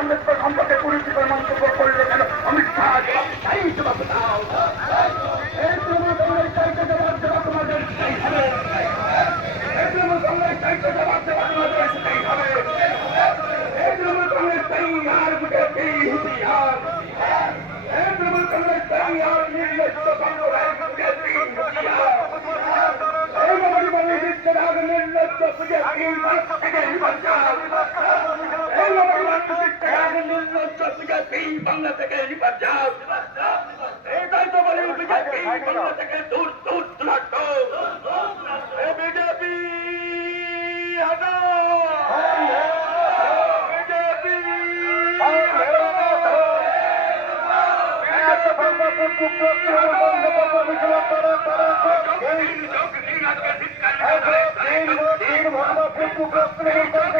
আম্বেদকর সম্পর্কে পরিচিত মন্তব্য করল কেন? অমিত শাহ জবাব চাই জবাব দাও এই তৃণমূল কংগ্রেস চাইতে জবাব দেওয়া তোমাদের দিতেই হবে। এই তৃণমূল কংগ্রেস চাইতে জবাব দেওয়া তোমাদের দিতেই হবে। এই থেকে নির্বাচন এই বাংলা থেকে নির্বাচন এই দায়িত্ব বলি বিজেপি বাংলা থেকে দূর দূর দূরান্ত এই বিজেপি হটাও বিজেপি ভারত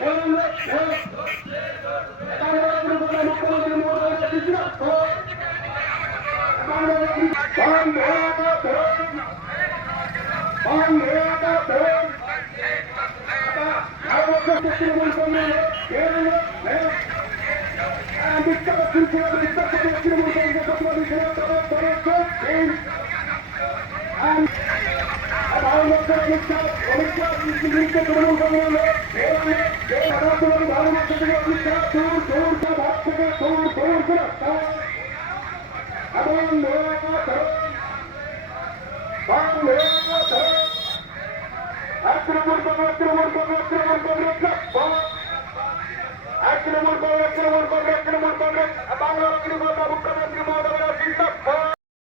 বাংলার উন্নয়নের দায়িত্ব তৃণমূল কংগ্রেস ভারতবর্ষের থেকে অমিত শাহ দূর দূর ভারত থেকে দূর দূর করে